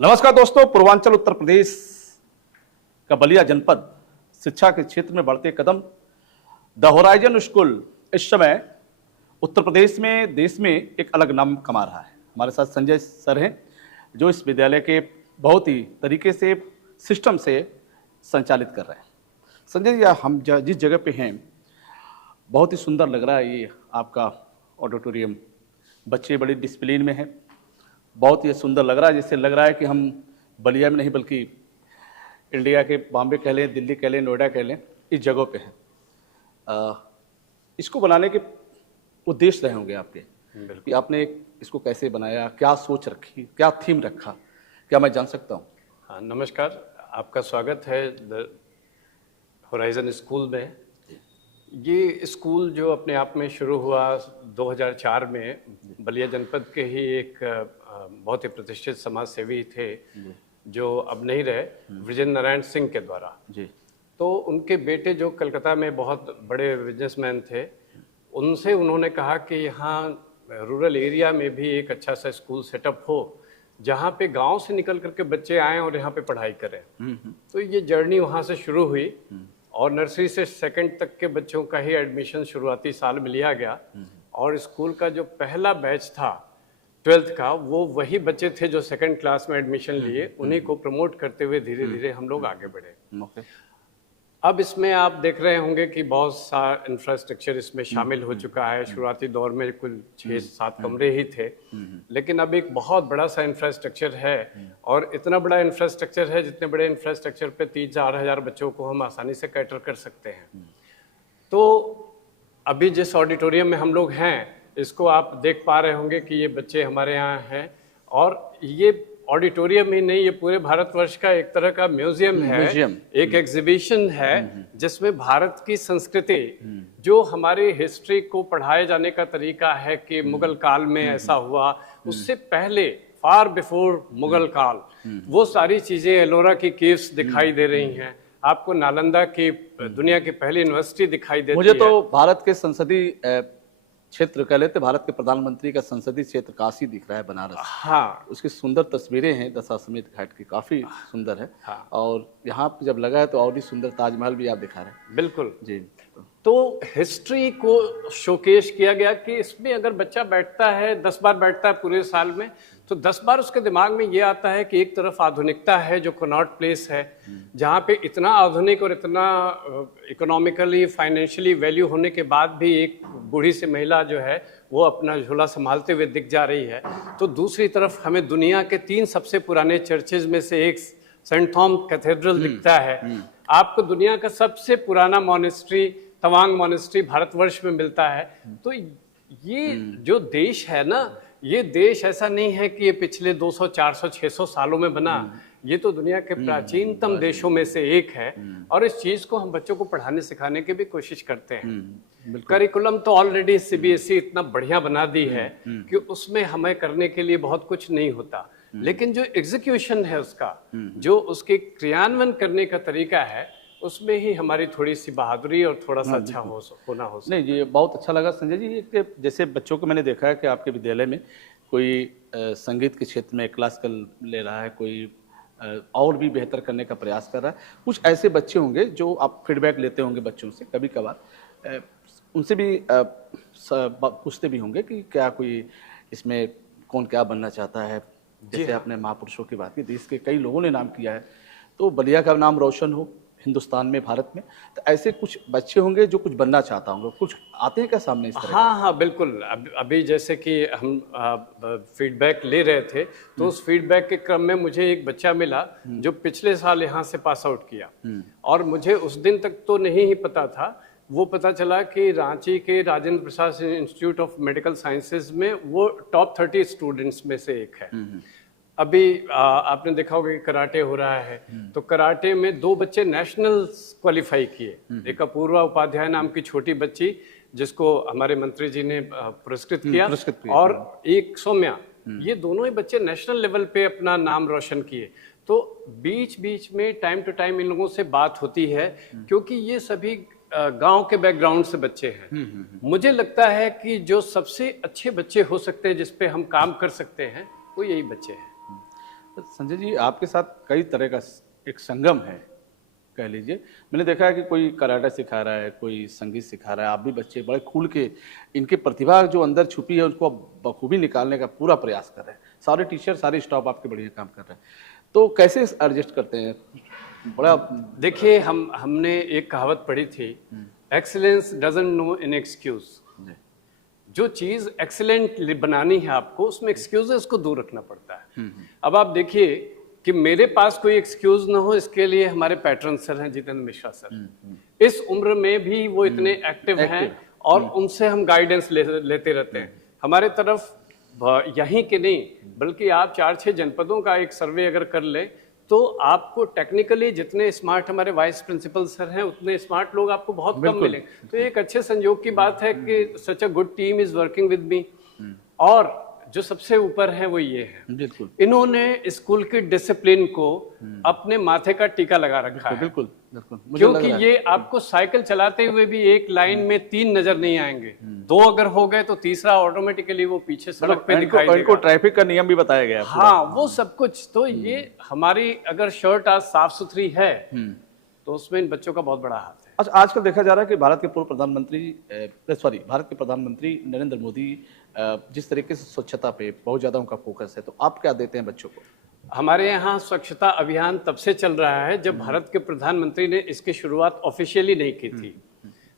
नमस्कार दोस्तों, पूर्वांचल उत्तर प्रदेश का बलिया जनपद शिक्षा के क्षेत्र में बढ़ते कदम। द होराइजन स्कूल इस समय उत्तर प्रदेश में, देश में एक अलग नाम कमा रहा है। हमारे साथ संजय सर हैं जो इस विद्यालय के बहुत ही तरीके से, सिस्टम से संचालित कर रहे हैं। संजय जी, हम जिस जगह पे हैं बहुत ही सुंदर लग रहा है ये आपका ऑडिटोरियम। बच्चे बड़ी डिसिप्लिन में हैं, बहुत ही सुंदर लग रहा है। जिससे लग रहा है कि हम बलिया में नहीं बल्कि इंडिया के बॉम्बे कह लें, दिल्ली कह लें, नोएडा कह लें, इस जगह पे हैं। इसको बनाने के उद्देश्य रहे होंगे आपके कि आपने इसको कैसे बनाया, क्या सोच रखी, क्या थीम रखा, क्या मैं जान सकता हूँ? हाँ, नमस्कार, आपका स्वागत है द होराइजन स्कूल में। ये स्कूल जो अपने आप में शुरू हुआ 2004 में, बलिया जनपद के ही एक बहुत ही प्रतिष्ठित समाज सेवी थे जो अब नहीं रहे, विजय नारायण सिंह के द्वारा जी। तो उनके बेटे जो कलकत्ता में बहुत बड़े बिजनेसमैन थे, उनसे उन्होंने कहा कि यहाँ रूरल एरिया में भी एक अच्छा सा स्कूल सेटअप हो जहाँ पे गांव से निकल करके बच्चे आएँ और यहाँ पे पढ़ाई करें। तो ये जर्नी वहाँ से शुरू हुई और नर्सरी से सेकंड तक के बच्चों का ही एडमिशन शुरुआती साल में लिया गया। और स्कूल का जो पहला बैच था 12th का, वो वही बच्चे थे जो सेकंड क्लास में एडमिशन लिए। उन्हीं को प्रमोट करते हुए धीरे धीरे हम लोग आगे बढ़े। अब इसमें आप देख रहे होंगे कि बहुत सा इंफ्रास्ट्रक्चर इसमें शामिल हो चुका है। शुरुआती दौर में कुल 6-7 कमरे ही थे, लेकिन अब एक बहुत बड़ा सा इंफ्रास्ट्रक्चर है। और इतना बड़ा इंफ्रास्ट्रक्चर है, जितने बड़े इंफ्रास्ट्रक्चर पे 3-4 हज़ार बच्चों को हम आसानी से कैटर कर सकते हैं। तो अभी जिस ऑडिटोरियम में हम लोग हैं, इसको आप देख पा रहे होंगे कि ये बच्चे हमारे यहाँ हैं। और ये ऑडिटोरियम ही नहीं, ये पूरे भारतवर्ष का एक तरह का म्यूजियम है, एक एग्जीबिशन है जिसमें भारत की संस्कृति, जो हमारी हिस्ट्री को पढ़ाए जाने का तरीका है कि मुगल काल में ऐसा हुआ, उससे पहले फार बिफोर मुगल काल, वो सारी चीजें, एलोरा की केव्स दिखाई दे रही हैं आपको, नालंदा की दुनिया की पहली यूनिवर्सिटी दिखाई देती है। मुझे तो भारत के संसदीय क्षेत्र कह लेते, भारत के प्रधानमंत्री का संसदीय क्षेत्र काशी दिख रहा है, बनारस। हाँ, उसकी सुंदर तस्वीरें हैं दशाश्वमेध घाट की, काफी सुंदर है। हाँ। और यहाँ पे जब लगा है तो और भी सुंदर ताजमहल भी आप दिखा रहे हैं। बिल्कुल जी। तो हिस्ट्री को शोकेश किया गया कि इसमें अगर बच्चा बैठता है, 10 बार बैठता है पूरे साल में, तो 10 बार उसके दिमाग में ये आता है कि एक तरफ आधुनिकता है जो कनॉट प्लेस है, जहाँ पे इतना आधुनिक और इतना इकोनॉमिकली, फाइनेंशियली वैल्यू होने के बाद भी एक बूढ़ी सी महिला जो है वो अपना झोला संभालते हुए दिख जा रही है। तो दूसरी तरफ हमें दुनिया के 3 सबसे पुराने चर्चेज में से एक सेंट थॉम कैथेड्रल दिखता है। आपको दुनिया का सबसे पुराना मॉनेस्ट्री, तवांग मॉनेस्ट्री, भारतवर्ष में मिलता है। तो ये जो देश है ना, ये देश ऐसा नहीं है कि ये पिछले 200, 400, 600 सालों में बना, ये तो दुनिया के प्राचीनतम देशों में से एक है। और इस चीज को हम बच्चों को पढ़ाने सिखाने की भी कोशिश करते हैं। करिकुलम तो ऑलरेडी सीबीएसई इतना बढ़िया बना दी है कि उसमें हमें करने के लिए बहुत कुछ नहीं होता, लेकिन जो एग्जीक्यूशन है उसका, जो उसके क्रियान्वयन करने का तरीका है, उसमें ही हमारी थोड़ी सी बहादुरी और थोड़ा सा अच्छा होना हो। नहीं, ये बहुत अच्छा लगा संजय जी कि जैसे बच्चों को मैंने देखा है कि आपके विद्यालय में कोई संगीत के क्षेत्र में क्लासिकल ले रहा है, कोई और भी बेहतर करने का प्रयास कर रहा है। कुछ ऐसे बच्चे होंगे जो आप फीडबैक लेते होंगे बच्चों से, कभी कभार उनसे भी पूछते भी होंगे कि क्या कोई इसमें कौन क्या बनना चाहता है। जैसे आपने महापुरुषों की बात की, देश के कई लोगों ने नाम किया है, तो बलिया का नाम रोशन हो हिंदुस्तान में, भारत में, तो ऐसे कुछ बच्चे होंगे जो कुछ बनना चाहता होंगे। कुछ आते हैं क्या सामने इस तरह? हाँ, बिल्कुल। अभी जैसे कि हम फीडबैक ले रहे थे, तो उस फीडबैक के क्रम में मुझे एक बच्चा मिला जो पिछले साल यहाँ से पास आउट किया। और मुझे उस दिन तक तो नहीं ही पता था, वो पता चला कि रांची के Rajendra Prasad institute of medical sciences में वो टॉप 30 स्टूडेंट्स में से एक है। अभी आपने देखा होगा कि कराटे हो रहा है, तो कराटे में 2 बच्चे नेशनल क्वालिफाई किए। एक अपूर्वा उपाध्याय नाम की छोटी बच्ची, जिसको हमारे मंत्री जी ने पुरस्कृत किया, और एक सौम्या, ये दोनों ही बच्चे नेशनल लेवल पे अपना नाम रोशन किए। तो बीच बीच में टाइम टू टाइम इन लोगों से बात होती है, क्योंकि ये सभी गांव के बैकग्राउंड से बच्चे हैं। मुझे लगता है कि जो सबसे अच्छे बच्चे हो सकते हैं, जिस पे हम काम कर सकते हैं, वो यही बच्चे हैं। संजय जी, आपके साथ कई तरह का एक संगम है, कह लीजिए। मैंने देखा है कि कोई कराटे सिखा रहा है, कोई संगीत सिखा रहा है, आप भी बच्चे बड़े खुल के इनकी प्रतिभा जो अंदर छुपी है उसको बखूबी निकालने का पूरा प्रयास कर रहे हैं। सारे टीचर, सारे स्टाफ आपके बढ़िया काम कर रहे हैं। तो कैसे एडजस्ट करते हैं? बड़ा देखिए, हमने एक कहावत पढ़ी थी, excellence doesn't know an excuse. जो चीज एक्सीलेंट बनानी है आपको, उसमें एक्सक्यूजेस को दूर रखना पड़ता है। अब आप देखिए कि मेरे पास कोई एक्सक्यूज ना हो, इसके लिए हमारे पैटर्न सर हैं जितेंद्र मिश्रा सर। इस उम्र में भी वो इतने एक्टिव हैं और उनसे हम गाइडेंस लेते रहते हैं। हमारे तरफ यहीं के नहीं बल्कि आप 4-6 जनपदों का एक सर्वे अगर कर ले तो आपको टेक्निकली जितने स्मार्ट हमारे वाइस प्रिंसिपल सर हैं उतने स्मार्ट लोग आपको बहुत कम मिलेंगे। तो एक अच्छे संयोग की बात है कि such a good team is working with me. और जो सबसे ऊपर है वो ये है, बिल्कुल इन्होंने स्कूल की डिसिप्लिन को अपने माथे का टीका लगा रखा है। बिल्कुल बिल्कुल, क्योंकि ये आपको साइकिल चलाते हुए भी एक लाइन में 3 नजर नहीं आएंगे, 2 अगर हो गए तो तीसरा ऑटोमेटिकली वो पीछे सड़क पे दिखाई देगा। इनको ट्रैफिक का नियम भी बताया गया है। हाँ, वो सब कुछ। तो ये हमारी अगर शर्ट आज साफ सुथरी है तो उसमें इन बच्चों का बहुत बड़ा हाथ है। अच्छा, आजकल देखा जा रहा है कि भारत के प्रधानमंत्री नरेंद्र मोदी जिस तरीके से स्वच्छता पे बहुत ज्यादा उनका फोकस है, तो आप क्या देते हैं बच्चों को? हमारे यहाँ स्वच्छता अभियान तब से चल रहा है जब भारत के प्रधानमंत्री ने इसकी शुरुआत ऑफिशियली नहीं की थी।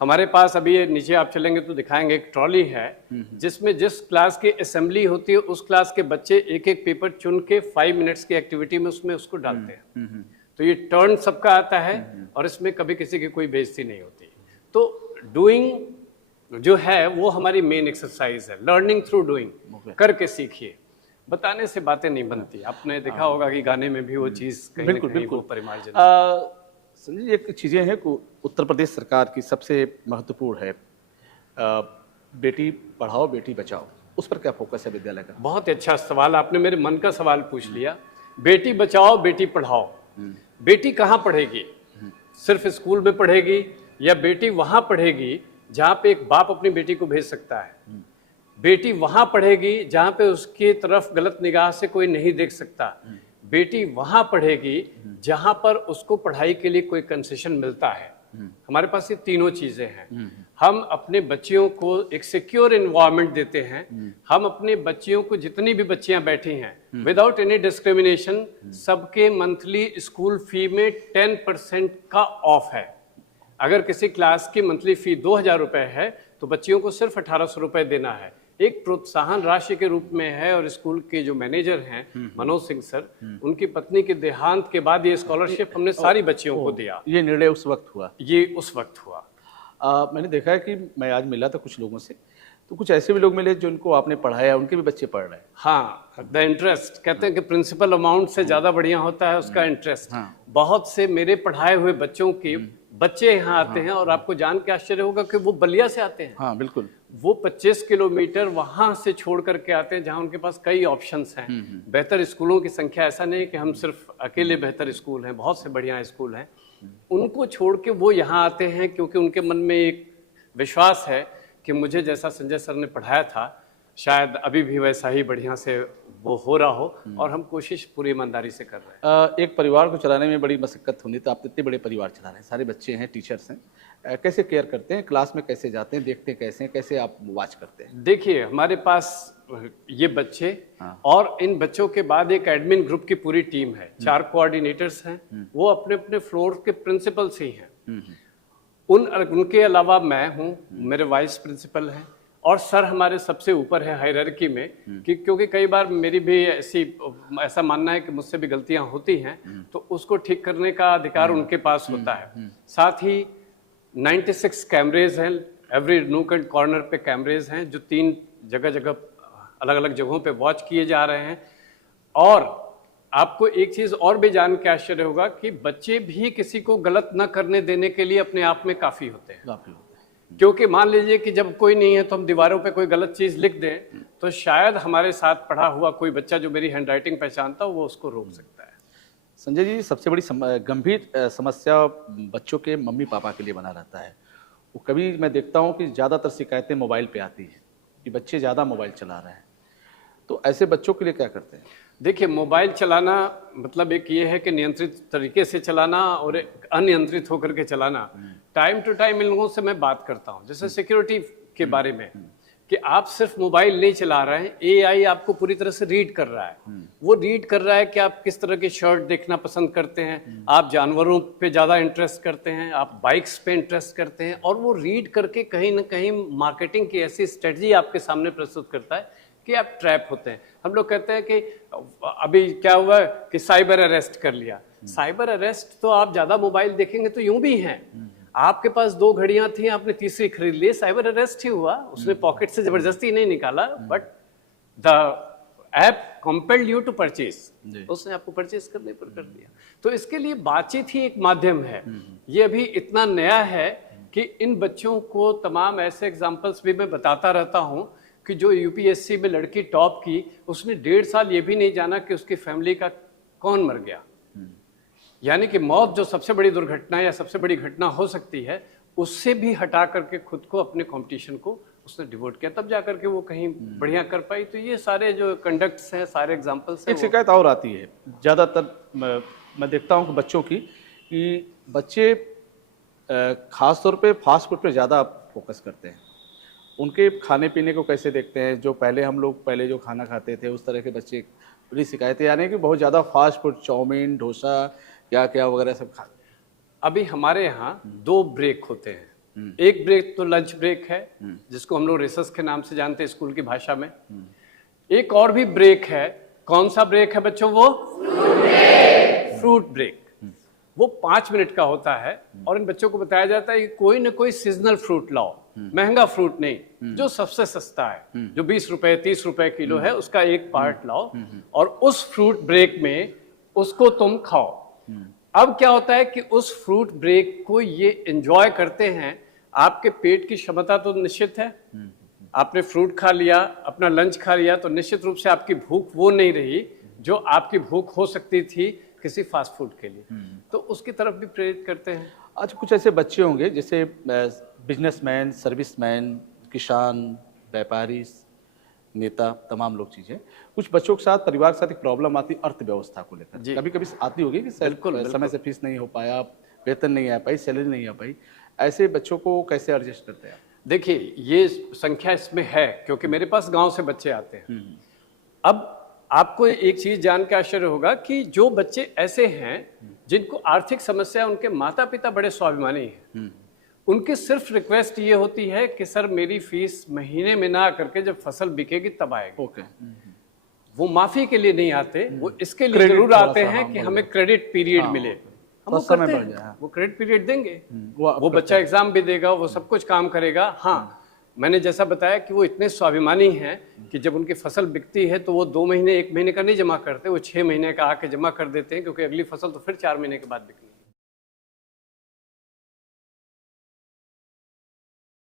हमारे पास अभी ये नीचे आप चलेंगे तो दिखाएंगे, एक ट्रॉली है जिसमें जिस क्लास की असेंबली होती है उस क्लास के बच्चे एक एक पेपर चुन के 5 मिनट्स की एक्टिविटी में उसमें उसको डालते हैं। तो ये टर्न सबका आता है और इसमें कभी किसी की कोई बेइज्जती नहीं होती। तो डूइंग जो है वो हमारी मेन एक्सरसाइज है, लर्निंग थ्रू डूइंग। करके सीखिए, बताने से बातें नहीं बनती। आपने देखा होगा कि गाने में भी वो चीज कहीं ना कहीं वो परिमार्जन। संजय जी, एक चीजें हैं कि उत्तर प्रदेश सरकार की सबसे महत्वपूर्ण है बेटी पढ़ाओ बेटी बचाओ, उस पर क्या फोकस है विद्यालय का? बहुत अच्छा सवाल, आपने मेरे मन का सवाल पूछ लिया। बेटी बचाओ बेटी पढ़ाओ। बेटी कहाँ पढ़ेगी? सिर्फ स्कूल में पढ़ेगी या बेटी वहां पढ़ेगी जहां पे एक बाप अपनी बेटी को भेज सकता है? बेटी वहां पढ़ेगी जहां पे उसकी तरफ गलत निगाह से कोई नहीं देख सकता। बेटी वहां पढ़ेगी जहां पर उसको पढ़ाई के लिए कोई कंसेशन मिलता है। हमारे पास ये तीनों चीजें हैं। हम अपने बच्चियों को एक सिक्योर एनवायरनमेंट देते हैं। हम अपने बच्चियों को, जितनी भी बच्चियां बैठी हैं, विदाउट एनी डिस्क्रिमिनेशन, सबके मंथली स्कूल फी में 10% का ऑफ है। अगर किसी क्लास की मंथली फी 2000 रुपए है तो बच्चियों को सिर्फ 1800 रुपए देना है। एक प्रोत्साहन राशि के रूप में है। और स्कूल के जो मैनेजर हैं मनोज सिंह सर, उनकी पत्नी के देहांत के बाद ये स्कॉलरशिप हमने सारी बच्चियों को दिया। ये निर्णय उस वक्त हुआ? ये उस वक्त हुआ। मैंने देखा है कि मैं आज मिला था कुछ लोगों से, तो कुछ ऐसे भी लोग मिले जो उनको आपने पढ़ाया, उनके भी बच्चे पढ़ रहे हैं। हाँ, द इंटरेस्ट, कहते हैं कि प्रिंसिपल अमाउंट से ज्यादा बढ़िया होता है उसका इंटरेस्ट। बहुत से मेरे पढ़ाए हुए बच्चों के बच्चे यहाँ आते हैं और आपको जान के आश्चर्य होगा कि वो बलिया से आते हैं। हाँ बिल्कुल, वो 25 किलोमीटर वहां से छोड़ करके आते हैं जहां उनके पास कई ऑप्शंस हैं। बेहतर स्कूलों की संख्या ऐसा नहीं कि हम सिर्फ अकेले बेहतर स्कूल हैं, बहुत से बढ़िया स्कूल हैं। उनको छोड़ के वो यहाँ आते हैं क्योंकि उनके मन में एक विश्वास है कि मुझे जैसा संजय सर ने पढ़ाया था शायद अभी भी वैसा ही बढ़िया से वो हो रहा हो। और हम कोशिश पूरी ईमानदारी से कर रहे हैं। एक परिवार को चलाने में बड़ी मशक्कत होनी, तो आप इतने बड़े परिवार चला रहे हैं, सारे बच्चे हैं, टीचर्स हैं, कैसे केयर करते हैं? क्लास में कैसे जाते हैं, देखते हैं कैसे हैं, कैसे आप वॉच करते हैं? देखिए, हमारे पास ये बच्चे और इन बच्चों के बाद एक एडमिन ग्रुप की पूरी टीम है। 4 कोऑर्डिनेटर्स हैं, वो अपने अपने फ्लोर के प्रिंसिपल्स ही हैं। उनके अलावा मैं हूँ, मेरे वाइस प्रिंसिपल हैं और सर हमारे सबसे ऊपर है हायरार्की में। क्योंकि कई बार मेरी भी ऐसा मानना है कि मुझसे भी गलतियां होती हैं, तो उसको ठीक करने का अधिकार उनके पास होता है। साथ ही 96 कैमरेज हैं, एवरी नूक एंड कॉर्नर पे कैमरेज हैं जो 3 जगह अलग अलग जगहों पे वॉच किए जा रहे हैं। और आपको एक चीज और भी जान के आश्चर्य होगा कि बच्चे भी किसी को गलत न करने देने के लिए अपने आप में काफी होते हैं। क्योंकि मान लीजिए कि जब कोई नहीं है तो हम दीवारों पे कोई गलत चीज लिख दें तो शायद हमारे साथ पढ़ा हुआ कोई बच्चा जो मेरी हैंडराइटिंग पहचानता हो वो उसको रोक सकता है। संजय जी, सबसे बड़ी गंभीर समस्या बच्चों के मम्मी पापा के लिए बना रहता है। वो कभी मैं देखता हूँ कि ज़्यादातर शिकायतें मोबाइल पे आती हैं कि बच्चे ज़्यादा मोबाइल चला रहे हैं। तो ऐसे बच्चों के लिए क्या करते हैं? देखिए, मोबाइल चलाना मतलब एक ये है कि नियंत्रित तरीके से चलाना और एक अनियंत्रित होकर के चलाना। टाइम टू टाइम इन लोगों से मैं बात करता हूँ, जैसे सिक्योरिटी के बारे में, कि आप सिर्फ मोबाइल नहीं चला रहे हैं, एआई आपको पूरी तरह से रीड कर रहा है। वो रीड कर रहा है कि आप किस तरह के शर्ट देखना पसंद करते हैं, आप जानवरों पे ज़्यादा इंटरेस्ट करते हैं, आप बाइक्स पे इंटरेस्ट करते हैं, और वो रीड करके कहीं ना कहीं मार्केटिंग की ऐसी स्ट्रेटजी आपके सामने प्रस्तुत करता है कि आप ट्रैप होते हैं। हम लोग कहते हैं कि अभी क्या हुआ कि साइबर अरेस्ट कर लिया। साइबर अरेस्ट तो आप ज़्यादा मोबाइल देखेंगे तो यूं भी हैं, आपके पास 2 घड़ियां थी, आपने तीसरी खरीद ली, साइबर अरेस्ट ही हुआ। उसने पॉकेट से जबरदस्ती नहीं निकाला, but the app compelled you to purchase, उसने आपको परचेज करने पर कर दिया। तो इसके लिए बातचीत ही एक माध्यम है। ये अभी इतना नया है कि इन बच्चों को तमाम ऐसे एग्जाम्पल्स भी मैं बताता रहता हूँ कि जो यूपीएससी में लड़की टॉप की, उसने 1.5 साल ये भी नहीं जाना कि उसकी फैमिली का कौन मर गया। यानी कि मौत जो सबसे बड़ी दुर्घटना या सबसे बड़ी घटना हो सकती है, उससे भी हटा करके खुद को, अपने कंपटीशन को उसने डिवोट किया, तब जाकर के वो कहीं बढ़िया कर पाई। तो ये सारे जो कंडक्ट्स हैं, सारे एग्जांपल्स हैं। एक शिकायत और आती है ज़्यादातर, मैं देखता हूँ कि बच्चों की, कि बच्चे खास तौर पे फास्ट फूड पे ज़्यादा फोकस करते हैं। उनके खाने पीने को कैसे देखते हैं? जो पहले हम लोग पहले जो खाना खाते थे उस तरह के बच्चे, बड़ी शिकायतें यानी कि बहुत ज़्यादा फास्ट फूड, चाउमीन, डोसा, क्या क्या वगैरह सब खा। अभी हमारे यहाँ 2 ब्रेक होते हैं। एक ब्रेक तो लंच ब्रेक है, जिसको हम लोग रिसेस के नाम से जानते हैं स्कूल की भाषा में। एक और भी ब्रेक है। कौन सा ब्रेक है बच्चों? वो फ्रूट ब्रेक। वो 5 मिनट का होता है, और इन बच्चों को बताया जाता है कि कोई ना कोई सीजनल फ्रूट लाओ, महंगा फ्रूट नहीं, जो सबसे सस्ता है, जो 20 रुपए 30 रुपए किलो है, उसका एक पार्ट लाओ, और उस फ्रूट ब्रेक में उसको तुम खाओ। अब क्या होता है कि उस फ्रूट ब्रेक को ये एंजॉय करते हैं। आपके पेट की क्षमता तो निश्चित है, आपने फ्रूट खा लिया, अपना लंच खा लिया, तो निश्चित रूप से आपकी भूख वो नहीं रही जो आपकी भूख हो सकती थी किसी फास्ट फूड के लिए। तो उसकी तरफ भी प्रेरित करते हैं। अच्छा, कुछ ऐसे बच्चे होंगे जैसे बिजनेसमैन, सर्विसमैन, किसान, व्यापारी, नेता, तमाम लोग चीज़ें। कुछ बच्चों के साथ, परिवार के साथ एक प्रॉब्लम आती है अर्थव्यवस्था को लेकर। कभी कभी आती होगी कि समय से फीस नहीं हो पाया, वेतन नहीं आ पाई, सैलरी नहीं आ पाई। ऐसे बच्चों को कैसे एडजस्ट करते हैं? देखिए, ये संख्या इसमें है क्योंकि मेरे पास गांव से बच्चे आते हैं। अब आपको एक चीज जान के आश्चर्य होगा कि जो बच्चे ऐसे हैं जिनको आर्थिक समस्या, उनके माता पिता बड़े स्वाभिमानी हैं, उनकी सिर्फ रिक्वेस्ट ये होती है कि सर मेरी फीस महीने में ना करके जब फसल बिकेगी तब आएगी। ओके। वो माफी के लिए नहीं आते, वो इसके लिए जरूर आते हैं कि हमें क्रेडिट पीरियड मिले। हम वो करते हैं, वो क्रेडिट पीरियड देंगे, वो बच्चा एग्जाम भी देगा, वो सब कुछ काम करेगा। हाँ, मैंने जैसा बताया कि वो इतने स्वाभिमानी हैं कि जब उनकी फसल बिकती है तो वो 2 महीने 1 महीने का नहीं जमा करते, वो 6 महीने का आके जमा कर देते हैं, क्योंकि अगली फसल तो फिर 4 महीने के बाद बिकनी है।